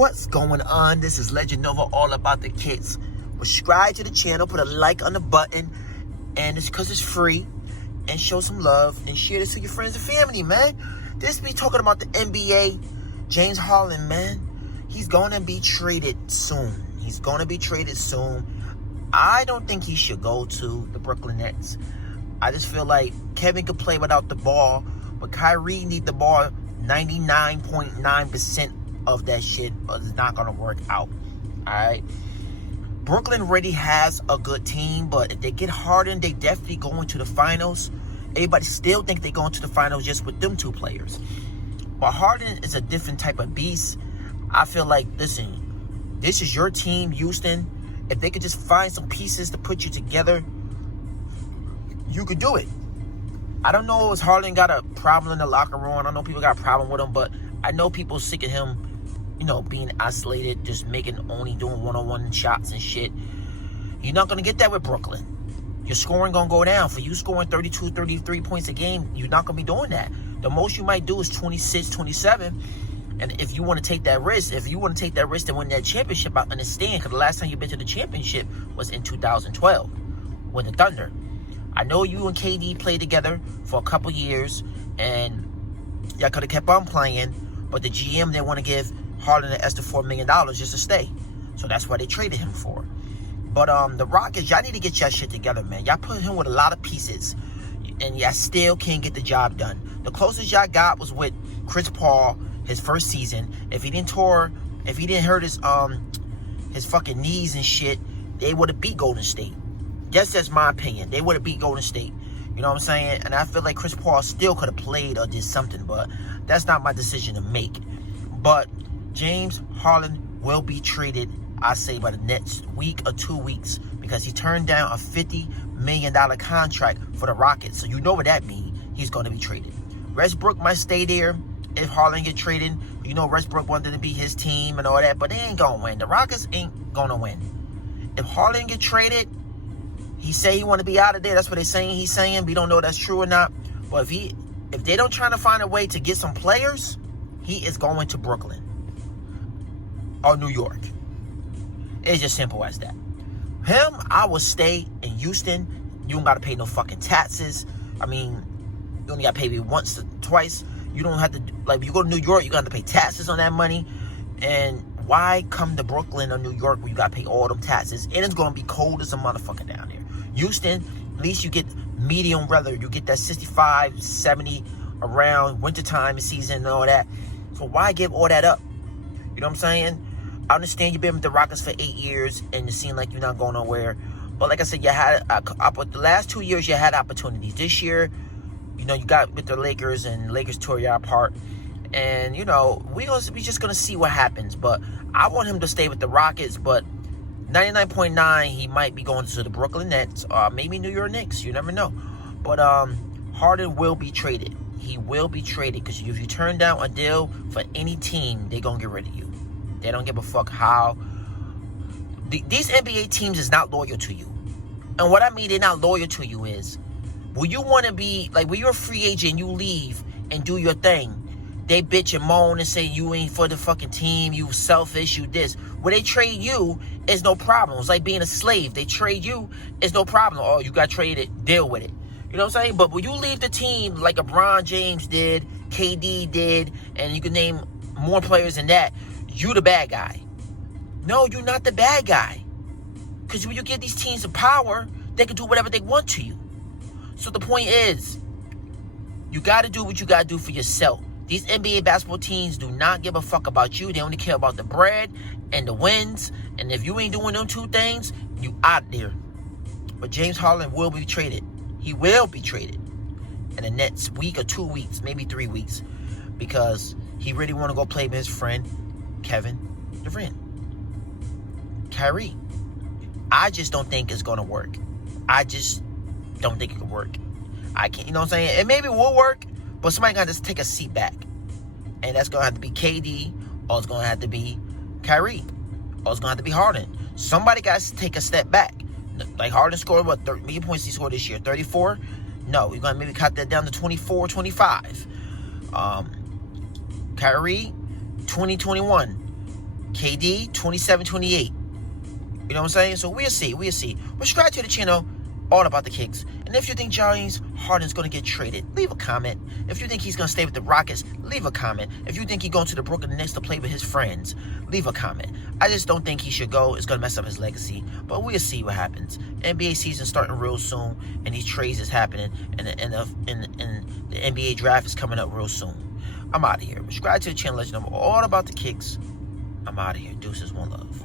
What's going on? This is Legend Nova, all about the kids. Subscribe to the channel, put a like on the button, and it's because it's free. And show some love and share this to your friends and family, man. This be talking about the NBA. James Harden, man. He's going to be traded soon. I don't think he should go to the Brooklyn Nets. I just feel like Kevin could play without the ball, but Kyrie need the ball 99.9% of that shit, but it's not going to work out. All right? Brooklyn already has a good team, but if they get Harden, they definitely go into the finals. Everybody still think they go into the finals just with them two players. But Harden is a different type of beast. I feel like, listen, this is your team, Houston. If they could just find some pieces to put you together, you could do it. I don't know if Harden got a problem in the locker room. I don't know people got a problem with him, but I know people sick of him, being isolated, just doing one-on-one shots and shit. You're not going to get that with Brooklyn. Your scoring going to go down. For you scoring 32, 33 points a game, you're not going to be doing that. The most you might do is 26, 27. And if you want to take that risk, to win that championship, I understand. Because the last time you've been to the championship was in 2012 with the Thunder. I know you and KD played together for a couple years, and y'all could have kept on playing, but the GM didn't want to give Harden an extra $4 million just to stay. So that's why they traded him for. But the Rockets, y'all need to get y'all shit together, man. Y'all put him with a lot of pieces, and y'all still can't get the job done. The closest y'all got was with Chris Paul his first season. If he didn't hurt his fucking knees and shit, they would have beat Golden State. Yes, that's my opinion. They would have beat Golden State. You know what I'm saying? And I feel like Chris Paul still could have played or did something, but that's not my decision to make. But James Harden will be traded, I say, by the next week or 2 weeks, because he turned down a $50 million contract for the Rockets. So you know what that means. He's going to be traded. Westbrook might stay there if Harden get traded. Westbrook wanted to be his team and all that, but they ain't going to win. The Rockets ain't going to win. If Harden get traded, he say he want to be out of there. That's what they're saying. He's saying. We don't know if that's true or not. But if they don't try to find a way to get some players, he is going to Brooklyn or New York. It's just simple as that. Him, I will stay in Houston. You don't got to pay no fucking taxes. I mean, you only got to pay me once or twice. You don't have to, if you go to New York, you got to pay taxes on that money. And why come to Brooklyn or New York where you got to pay all them taxes? And it's going to be cold as a motherfucker down there. Houston, at least you get medium weather. You get that 65, 70 around wintertime season and all that. So why give all that up? You know what I'm saying? I understand you've been with the Rockets for 8 years and it seemed like you're not going nowhere. But like I said, you had the last 2 years you had opportunities. This year, you got with the Lakers and Lakers tore you apart. And we just gonna see what happens. But I want him to stay with the Rockets. But 99.9, he might be going to the Brooklyn Nets, maybe New York Knicks. You never know. But Harden will be traded. He will be traded because if you turn down a deal for any team, they're gonna get rid of you. They don't give a fuck how. These NBA teams is not loyal to you. And what I mean they're not loyal to you is, when you want to be, when you're a free agent, you leave and do your thing, they bitch and moan and say you ain't for the fucking team, you selfish, you this. When they trade you, it's no problem. It's like being a slave. They trade you, it's no problem. Oh, you got traded, deal with it. You know what I'm saying? But when you leave the team like LeBron James did, KD did, and you can name more players than that, you the bad guy. No, you're not the bad guy. Because when you give these teams the power, they can do whatever they want to you. So the point is, you got to do what you got to do for yourself. These NBA basketball teams do not give a fuck about you. They only care about the bread and the wins. And if you ain't doing them two things, you out there. But James Harden will be traded. He will be traded in the next week or 2 weeks, maybe 3 weeks. Because he really want to go play with his friend, Kevin Durant. Kyrie. I just don't think it's going to work. I just don't think it could work. I can't, you know what I'm saying? It maybe will work, but somebody got to just take a seat back. And that's going to have to be KD, or it's going to have to be Kyrie, or it's going to have to be Harden. Somebody got to take a step back. Like Harden scored, what, 30 million points he scored this year? 34? No, we're going to maybe cut that down to 24, 25. Kyrie, 2021. KD, 27-28. You know what I'm saying? So we'll see. We'll see. Subscribe to the channel. All about the Kicks. And if you think James Harden's going to get traded, leave a comment. If you think he's going to stay with the Rockets, leave a comment. If you think he's going to the Brooklyn Nets to play with his friends, leave a comment. I just don't think he should go. It's going to mess up his legacy. But we'll see what happens. NBA season starting real soon, and these trades is happening, and the NBA draft is coming up real soon. I'm out of here. Subscribe to the channel. Let you know all about the Kicks. I'm out of here. Deuces, one love.